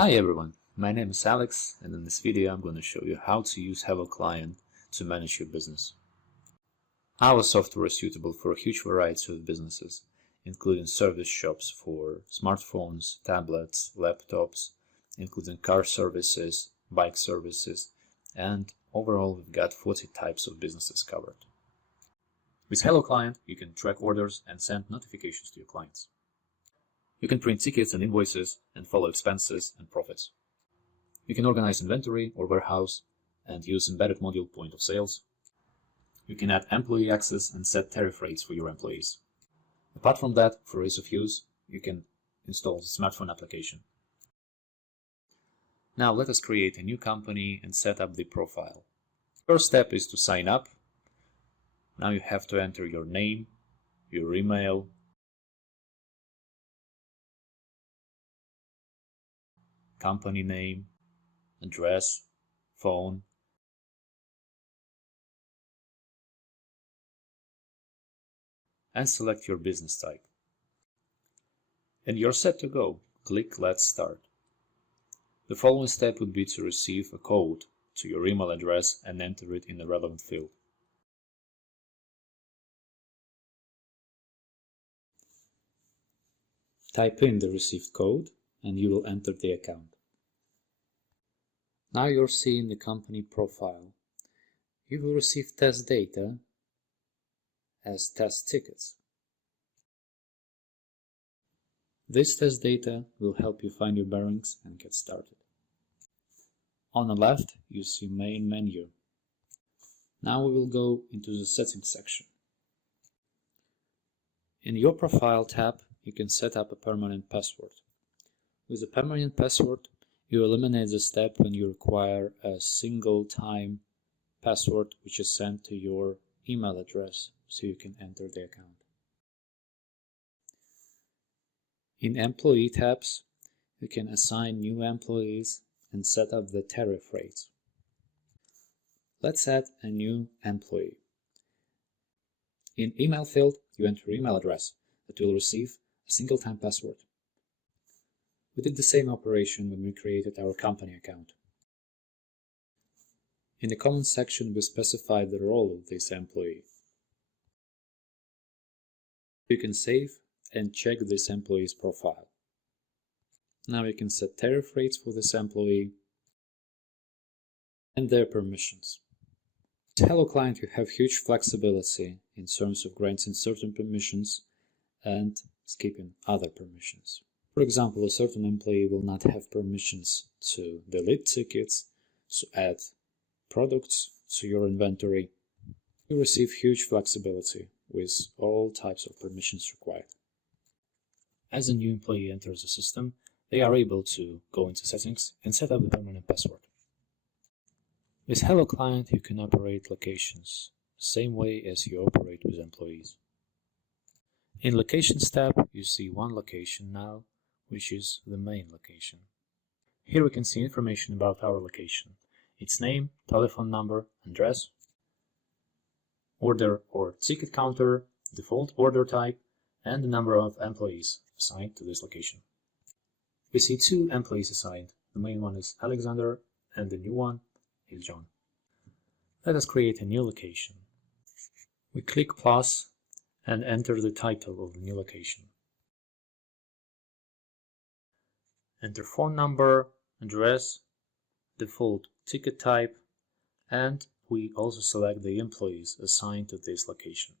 Hi everyone, my name is Alex, and in this video I'm going to show you how to use HelloClient to manage your business. Our software is suitable for a huge variety of businesses, including service shops for smartphones, tablets, laptops, including car services, bike services, and overall we've got 40 types of businesses covered. With HelloClient, you can track orders and send notifications to your clients. You can print tickets and invoices and follow expenses and profits. You can organize inventory or warehouse and use embedded module point of sales. You can add employee access and set tariff rates for your employees. Apart from that, for ease of use, you can install the smartphone application. Now let us create a new company and set up the profile. First step is to sign up. Now you have to enter your name, your email, company name, address, phone, and select your business type. And you're set to go. Click Let's Start. The following step would be to receive a code to your email address and enter it in the relevant field. Type in the received code and you will enter the account. Now you're seeing the company profile. You will receive test data as test tickets. This test data will help you find your bearings and get started. On the left, you see Main menu. Now we will go into the Settings section. In your Profile tab, you can set up a permanent password. With a permanent password, you eliminate the step when you require a single-time password which is sent to your email address so you can enter the account. In Employee tabs, you can assign new employees and set up the tariff rates. Let's add a new employee. In Email field, you enter your email address that will receive a single-time password. We did the same operation when we created our company account. In the comments section, we specified the role of this employee. You can save and check this employee's profile. Now you can set tariff rates for this employee and their permissions. With HelloClient, you have huge flexibility in terms of granting certain permissions and skipping other permissions. For example, a certain employee will not have permissions to delete tickets, to add products to your inventory. You receive huge flexibility with all types of permissions required. As a new employee enters the system, they are able to go into Settings and set up the permanent password. With HelloClient, you can operate locations the same way as you operate with employees. In Locations tab, you see one location now, which is the main location. Here we can see information about our location, its name, telephone number, address, order or ticket counter, default order type, and the number of employees assigned to this location. We see two employees assigned. The main one is Alexander and the new one is John. Let us create a new location. We click plus and enter the title of the new location. Enter phone number, address, default ticket type, and we also select the employees assigned to this location.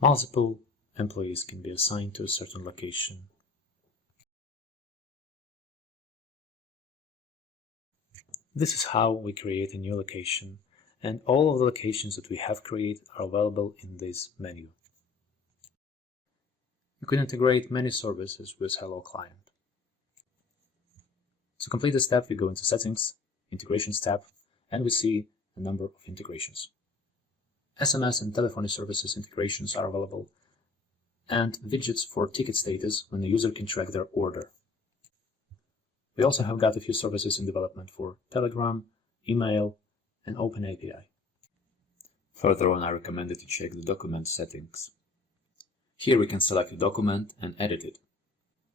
Multiple employees can be assigned to a certain location. This is how we create a new location, and all of the locations that we have created are available in this menu. You can integrate many services with HelloClient. To complete the step, we go into Settings, Integrations tab, and we see a number of integrations. SMS and telephony services integrations are available, and widgets for ticket status when the user can track their order. We also have got a few services in development for Telegram, email, and OpenAPI. Further on, I recommend that you check the document settings. Here we can select a document and edit it.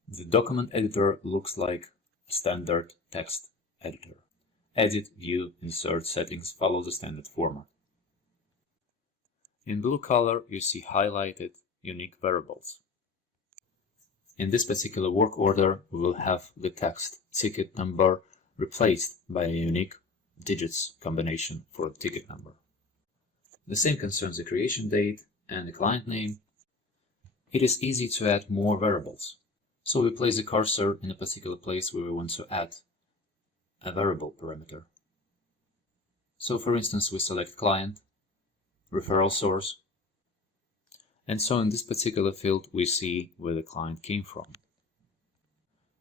The document editor looks like a standard text editor. Edit, view, insert settings follow the standard format. In blue color, you see highlighted unique variables. In this particular work order, we will have the text ticket number replaced by a unique digits combination for the ticket number. The same concerns the creation date and the client name. It is easy to add more variables. So we place the cursor in a particular place where we want to add a variable parameter. So for instance, we select client, referral source, and so in this particular field we see where the client came from.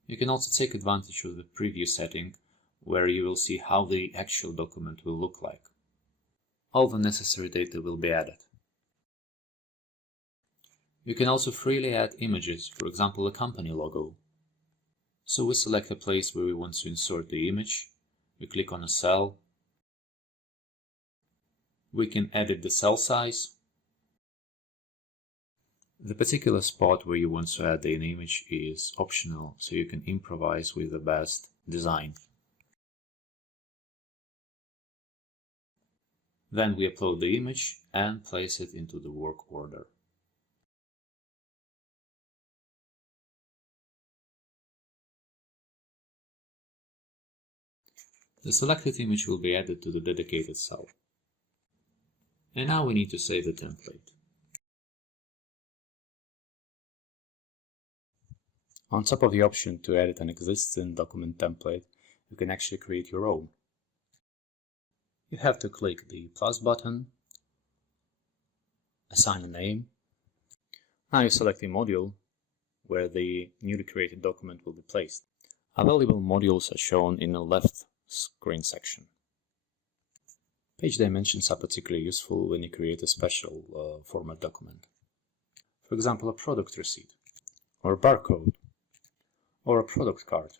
You can also take advantage of the preview setting where you will see how the actual document will look like. All the necessary data will be added. You can also freely add images, for example a company logo. So we select a place where we want to insert the image, we click on a cell, we can edit the cell size. The particular spot where you want to add an image is optional, so you can improvise with the best design. Then we upload the image and place it into the work order. The selected image will be added to the dedicated cell. And now we need to save the template. On top of the option to edit an existing document template, you can actually create your own. You have to click the plus button, assign a name. Now you select the module where the newly created document will be placed. Available modules are shown in the left screen section. Page dimensions are particularly useful when you create a special format document. For example, a product receipt, or a barcode, or a product card.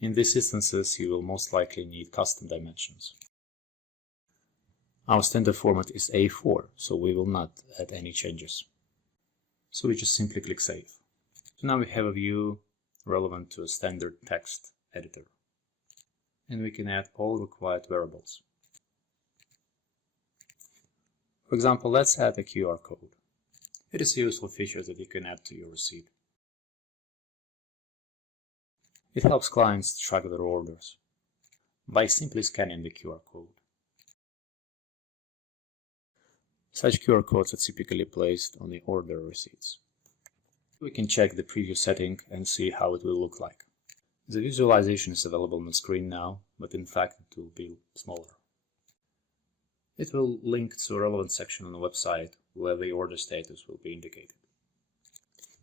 In these instances, you will most likely need custom dimensions. Our standard format is A4, so we will not add any changes. So we just simply click Save. So now we have a view relevant to a standard text editor. And we can add all required variables. For example, let's add a QR code. It is a useful feature that you can add to your receipt. It helps clients track their orders by simply scanning the QR code. Such QR codes are typically placed on the order receipts. We can check the preview setting and see how it will look like. The visualization is available on the screen now, but in fact it will be smaller. It will link to a relevant section on the website where the order status will be indicated.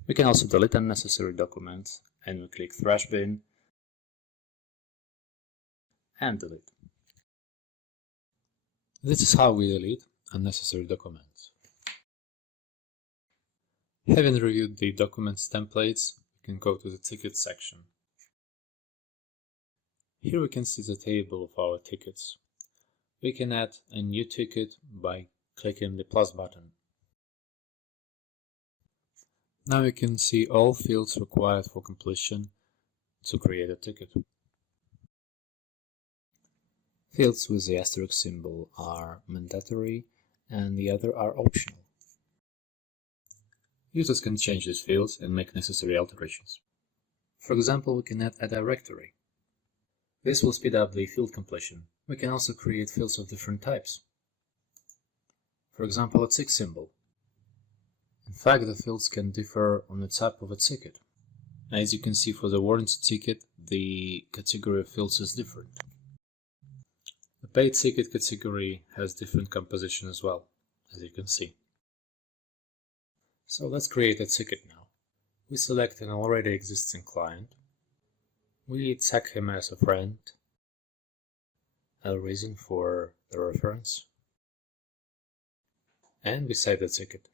We can also delete unnecessary documents, and we click Trash Bin and delete. This is how we delete unnecessary documents. Having reviewed the documents templates, we can go to the ticket section. Here we can see the table of our tickets. We can add a new ticket by clicking the plus button. Now we can see all fields required for completion to create a ticket. Fields with the asterisk symbol are mandatory and the other are optional. Users can change these fields and make necessary alterations. For example, we can add a directory. This will speed up the field completion. We can also create fields of different types. For example, a tick symbol. In fact, the fields can differ on the type of a ticket. As you can see, for the warranty ticket, the category of fields is different. The paid ticket category has different composition as well, as you can see. So let's create a ticket now. We select an already existing client. We tag him as a friend, a reason for the reference, and we save the ticket.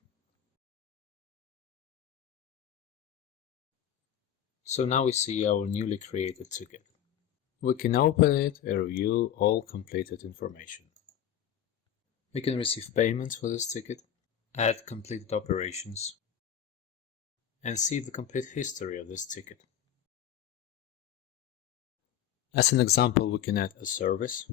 So now we see our newly created ticket. We can open it and review all completed information. We can receive payments for this ticket, add completed operations, and see the complete history of this ticket. As an example, we can add a service.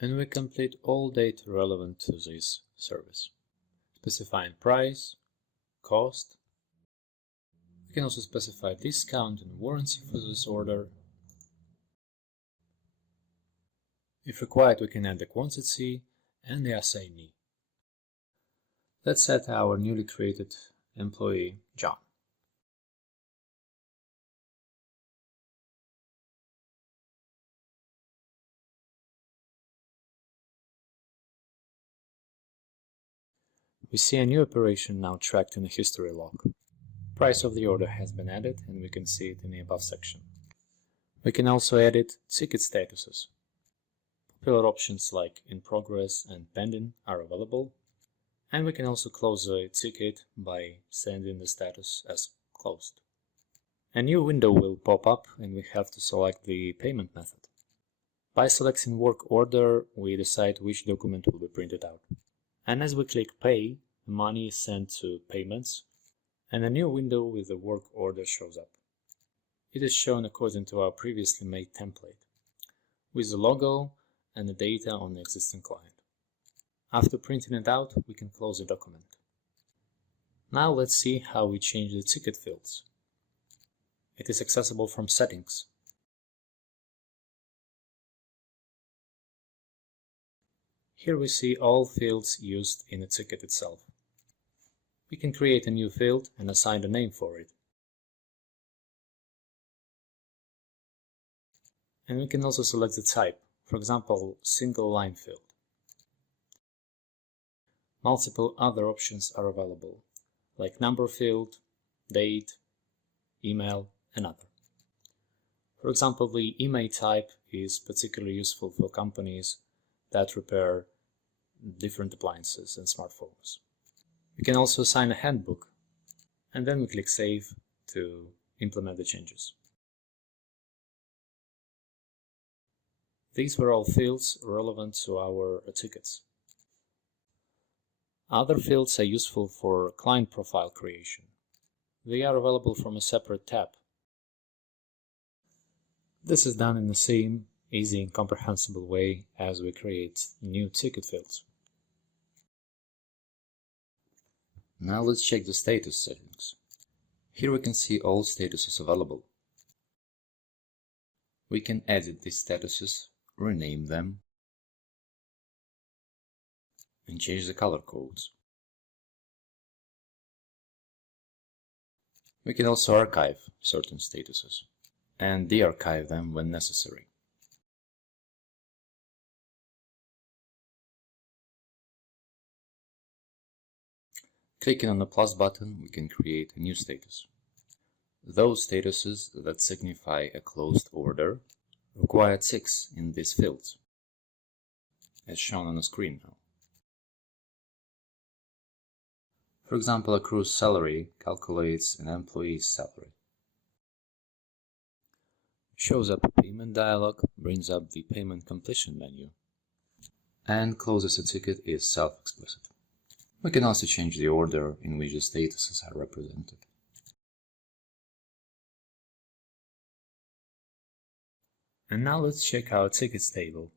And we complete all data relevant to this service, specifying price, cost. We can also specify discount and warranty for this order. If required, we can add the quantity and the assignee. Let's add our newly created employee, John. We see a new operation now tracked in the history log. Price of the order has been added, and we can see it in the above section. We can also edit ticket statuses. Popular options like in progress and pending are available, and we can also close a ticket by sending the status as closed. A new window will pop up, and we have to select the payment method. By selecting work order, we decide which document will be printed out. And as we click Pay, the money is sent to Payments, and a new window with the work order shows up. It is shown according to our previously made template, with the logo and the data on the existing client. After printing it out, we can close the document. Now let's see how we change the ticket fields. It is accessible from Settings. Here we see all fields used in the ticket itself. We can create a new field and assign a name for it. And we can also select the type, for example, single line field. Multiple other options are available, like number field, date, email, and other. For example, the email type is particularly useful for companies that repair different appliances and smartphones. We can also assign a handbook, and then we click Save to implement the changes. These were all fields relevant to our tickets. Other fields are useful for client profile creation. They are available from a separate tab. This is done in the same easy and comprehensible way as we create new ticket fields. Now let's check the status settings. Here we can see all statuses available. We can edit these statuses, rename them, and change the color codes. We can also archive certain statuses and de-archive them when necessary. Clicking on the plus button, we can create a new status. Those statuses that signify a closed order require ticks in these fields, as shown on the screen now. For example, accrues salary calculates an employee's salary. Shows up a payment dialog, brings up the payment completion menu, and closes a ticket is self-explicit. We can also change the order in which the statuses are represented. And now let's check our tickets table.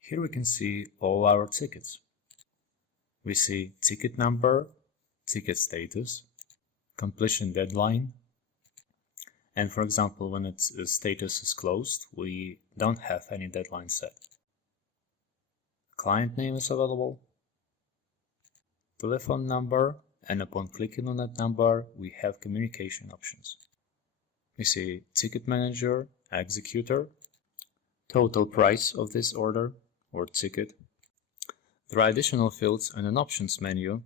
Here we can see all our tickets. We see ticket number, ticket status, completion deadline, and for example, when its status is closed, we don't have any deadline set. Client name is available, telephone number, and upon clicking on that number, we have communication options. We see ticket manager, executor, total price of this order or ticket. There are additional fields and an options menu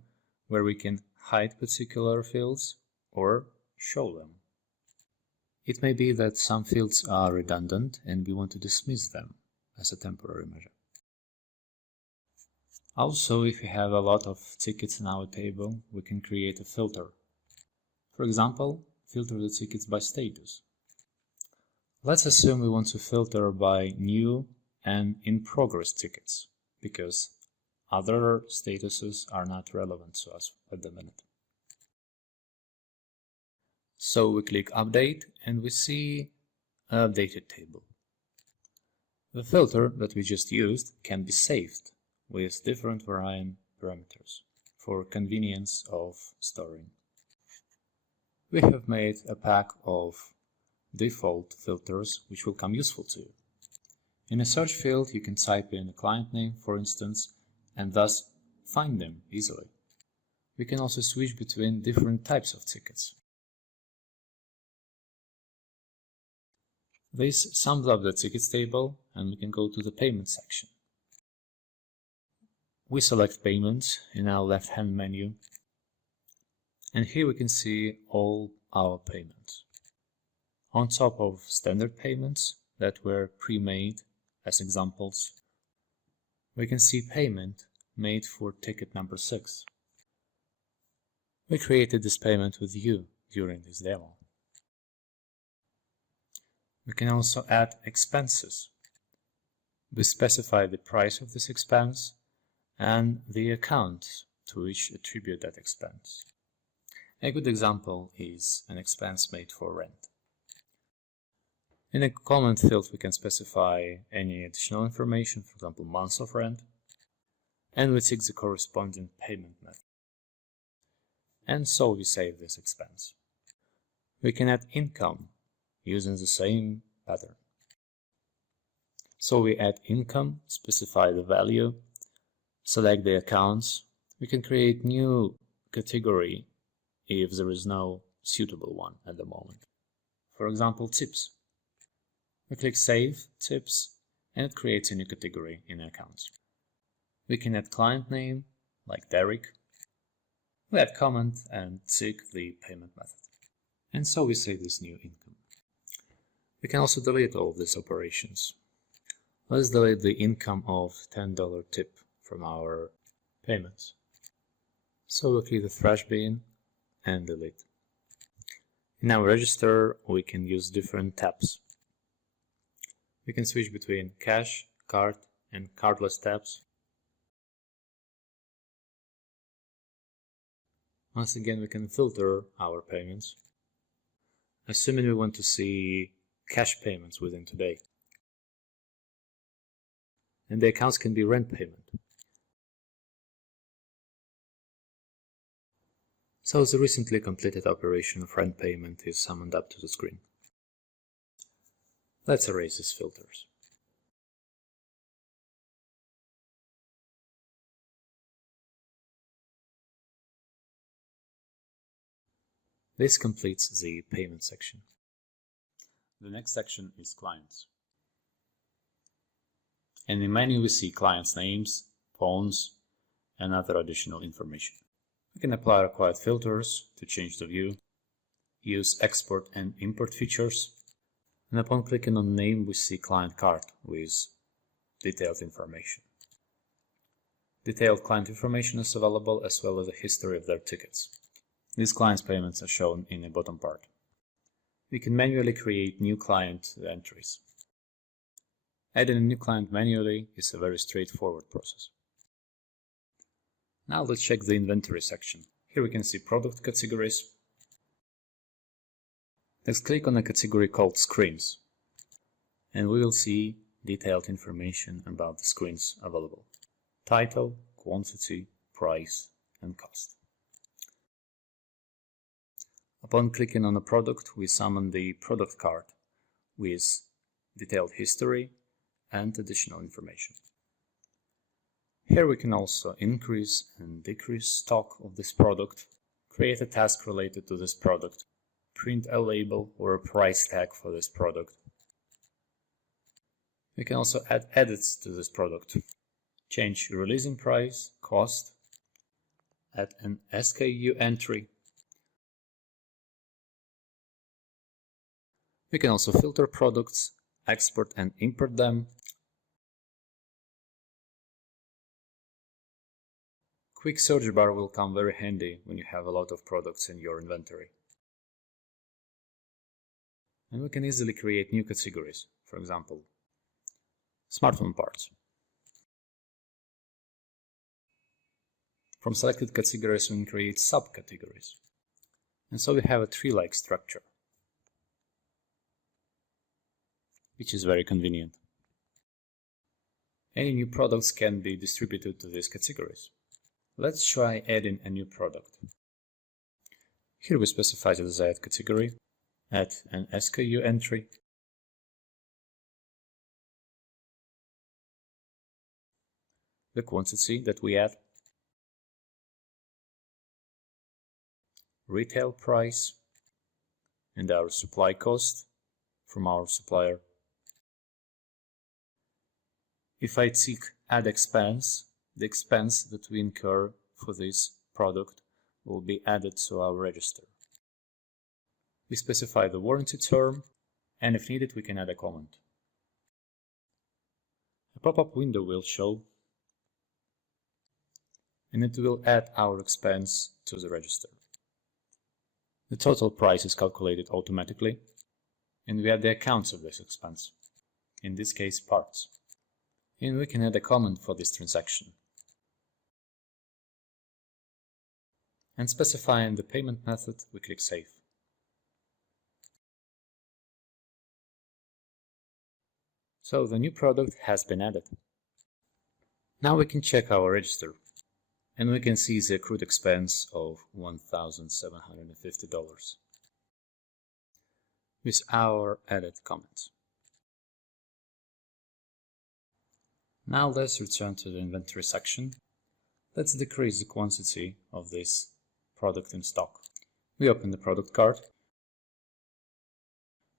where we can hide particular fields or show them. It may be that some fields are redundant and we want to dismiss them as a temporary measure. Also, if we have a lot of tickets in our table, we can create a filter. For example, filter the tickets by status. Let's assume we want to filter by new and in progress tickets, because other statuses are not relevant to us at the minute. So we click Update and we see an updated table. The filter that we just used can be saved with different varying parameters for convenience of storing. We have made a pack of default filters which will come useful to you. In a search field you can type in a client name, for instance, and thus find them easily. We can also switch between different types of tickets. This sums up the tickets table, and we can go to the payment section. We select payments in our left-hand menu, and here we can see all our payments. On top of standard payments that were pre-made as examples, we can see payment made for ticket number 6. We created this payment with you during this demo. We can also add expenses. We specify the price of this expense and the account to which attribute that expense. A good example is an expense made for rent. In a comment field we can specify any additional information, for example months of rent, and we tick the corresponding payment method. And so we save this expense. We can add income using the same pattern. So we add income, specify the value, select the accounts. We can create new category if there is no suitable one at the moment. For example, tips. We click Save, Tips, and it creates a new category in accounts. We can add client name, like Derek. We add comment and tick the payment method. And so we save this new income. We can also delete all of these operations. Let's delete the income of $10 tip from our payments. So we'll click the trash bin and delete. In our register we can use different tabs. We can switch between cash, card, and cardless tabs. Once again we can filter our payments, assuming we want to see cash payments within today. And the accounts can be rent payment. So the recently completed operation of rent payment is summoned up to the screen. Let's erase these filters. This completes the payment section. The next section is clients. In the menu we see clients' names, phones, and other additional information. We can apply required filters to change the view, use export and import features, and upon clicking on name we see client card with detailed information. Detailed client information is available as well as a history of their tickets. These clients' payments are shown in the bottom part. We can manually create new client entries. Adding a new client manually is a very straightforward process. Now let's check the inventory section. Here we can see product categories. Let's click on a category called screens, and we will see detailed information about the screens available. Title, quantity, price, and cost. Upon clicking on a product, we summon the product card with detailed history and additional information. Here we can also increase and decrease stock of this product, create a task related to this product, print a label or a price tag for this product. We can also add edits to this product, change releasing price, cost, add an SKU entry. We can also filter products, export and import them. Quick search bar will come very handy when you have a lot of products in your inventory. And we can easily create new categories, for example, smartphone parts. From selected categories we can create subcategories. And so we have a tree-like structure, which is very convenient. Any new products can be distributed to these categories. Let's try adding a new product. Here we specify the desired category, add an SKU entry, the quantity that we add, retail price, and our supply cost from our supplier. If I tick add expense, the expense that we incur for this product will be added to our register. We specify the warranty term, and if needed we can add a comment. A pop-up window will show, and it will add our expense to the register. The total price is calculated automatically, and we add the accounts of this expense, in this case parts. And we can add a comment for this transaction. And specifying the payment method, we click Save. So the new product has been added. Now we can check our register, and we can see the accrued expense of $1,750 with our added comments. Now let's return to the inventory section. Let's decrease the quantity of this product in stock. We open the product cart.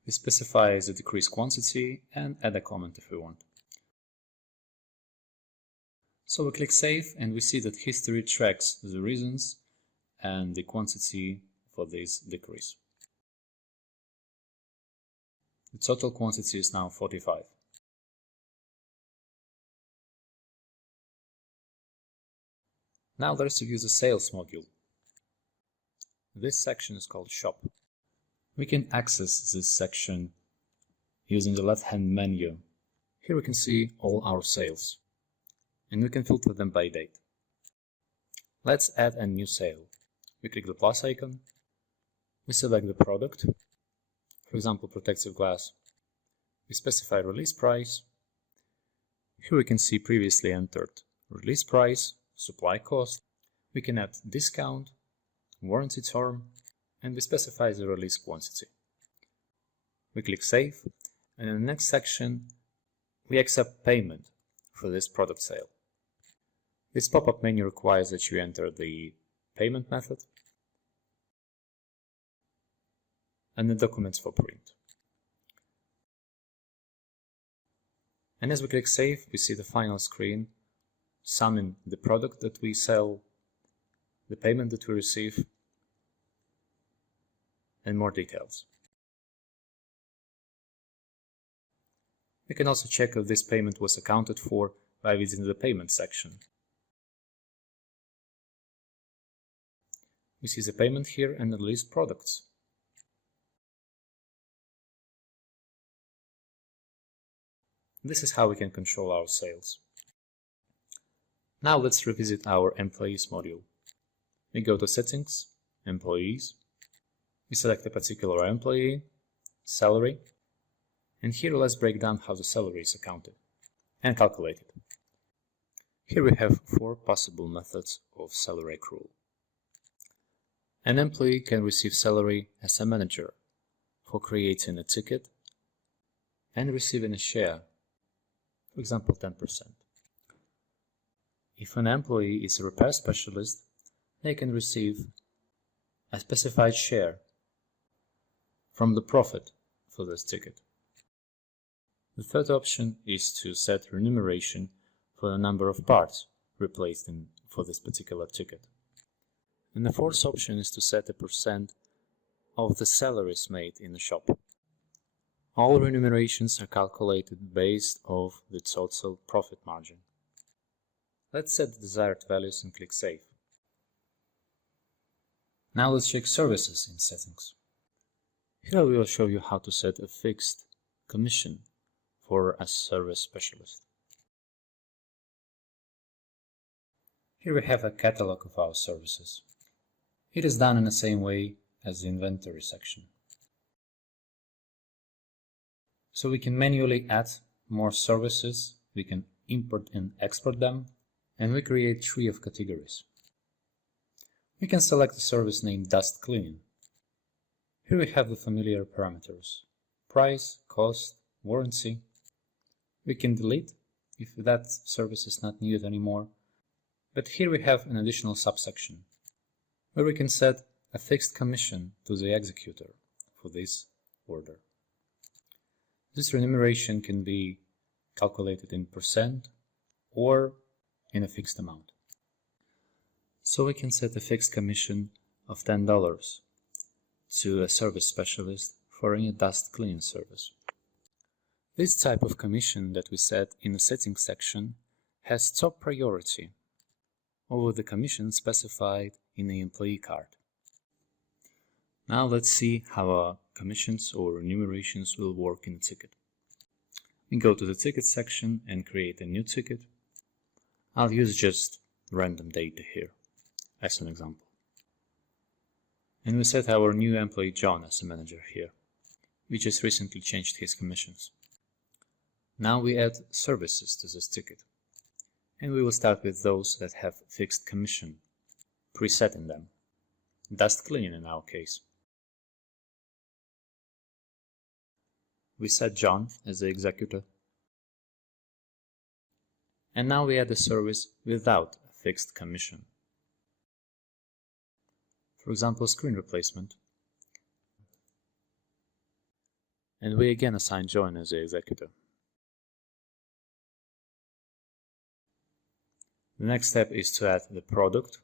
We specify the decreased quantity and add a comment if we want. So we click Save, and we see that history tracks the reasons and the quantity for this decrease. The total quantity is now 45. Now let's review the sales module. This section is called Shop. We can access this section using the left-hand menu. Here we can see all our sales, and we can filter them by date. Let's add a new sale. We click the plus icon. We select the product, for example protective glass. We specify release price. Here we can see previously entered release price, supply cost. We can add discount, warranty term, and we specify the release quantity. We click Save, and in the next section we accept payment for this product sale. This pop-up menu requires that you enter the payment method and the documents for print. And as we click Save, we see the final screen summing the product that we sell, the payment that we receive, and more details. We can also check if this payment was accounted for by visiting the payment section. We see the payment here and the list products. This is how we can control our sales. Now let's revisit our Employees module. We go to Settings, Employees. We select a particular employee, salary, and here let's break down how the salary is accounted and calculated. Here we have 4 possible methods of salary accrual. An employee can receive salary as a manager for creating a ticket and receiving a share, for example 10%. If an employee is a repair specialist, they can receive a specified share from the profit for this ticket. The third option is to set remuneration for the number of parts replaced for this particular ticket. And the fourth option is to set a percent of the salaries made in the shop. All remunerations are calculated based off the total profit margin. Let's set the desired values and click Save. Now let's check services in Settings. Here we will show you how to set a fixed commission for a service specialist. Here we have a catalog of our services. It is done in the same way as the inventory section. So we can manually add more services, we can import and export them, and we create a tree of categories. We can select a service named Dust Cleaning. Here we have the familiar parameters: price, cost, warranty. We can delete if that service is not needed anymore. But here we have an additional subsection where we can set a fixed commission to the executor for this order. This remuneration can be calculated in % or in a fixed amount. So we can set a fixed commission of $10 to a service specialist for any dust cleaning service. This type of commission that we set in the settings section has top priority over the commission specified in the employee card. Now let's see how our commissions or remunerations will work in the ticket. We go to the ticket section and create a new ticket. I'll use just random data here as an example. And we set our new employee John as a manager here. We just recently changed his commissions. Now we add services to this ticket, and we will start with those that have fixed commission preset in them. Dust cleaning in our case. We set John as the executor. And now we add a service without a fixed commission. For example, screen replacement. And we again assign John as the executor. The next step is to add the product,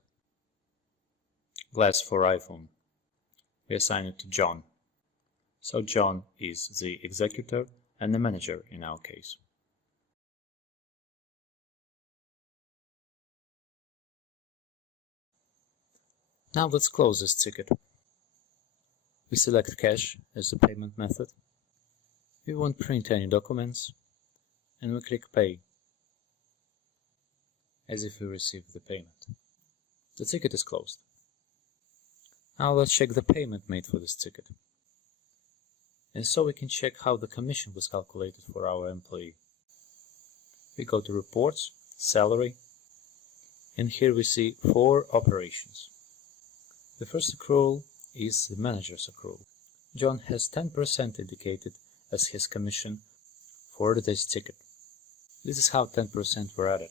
glass for iPhone. We assign it to John. So John is the executor and the manager in our case. Now let's close this ticket. We select cash as the payment method. We won't print any documents, and we click pay, as if we received the payment. The ticket is closed. Now let's check the payment made for this ticket. And so we can check how the commission was calculated for our employee. We go to Reports, Salary, and here we see 4 operations. The first accrual is the manager's accrual. John has 10% indicated as his commission for this ticket. This is how 10% were added.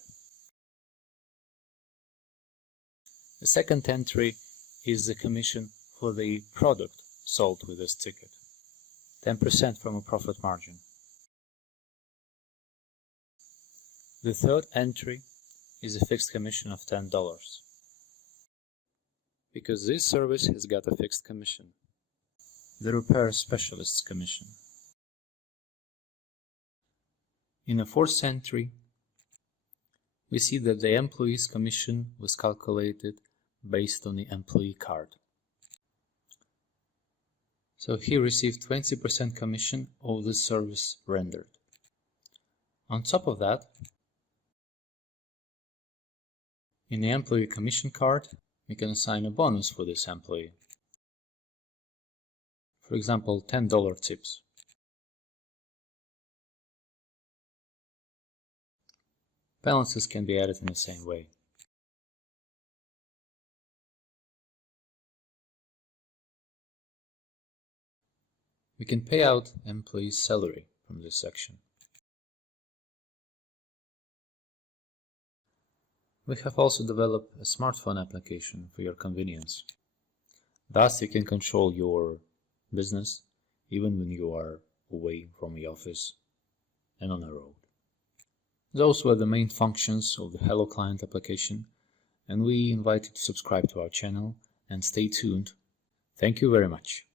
The second entry is the commission for the product sold with this ticket. 10% from a profit margin. The third entry is a fixed commission of $10. Because this service has got a fixed commission. The repair specialist's commission. In the fourth entry, we see that the employee's commission was calculated based on the employee card. So he received 20% commission of the service rendered. On top of that, in the employee commission card, we can assign a bonus for this employee. For example, $10 tips. Balances can be added in the same way. We can pay out employee's salary from this section. We have also developed a smartphone application for your convenience. Thus, you can control your business even when you are away from the office and on the road. Those were the main functions of the HelloClient application, and we invite you to subscribe to our channel and stay tuned. Thank you very much.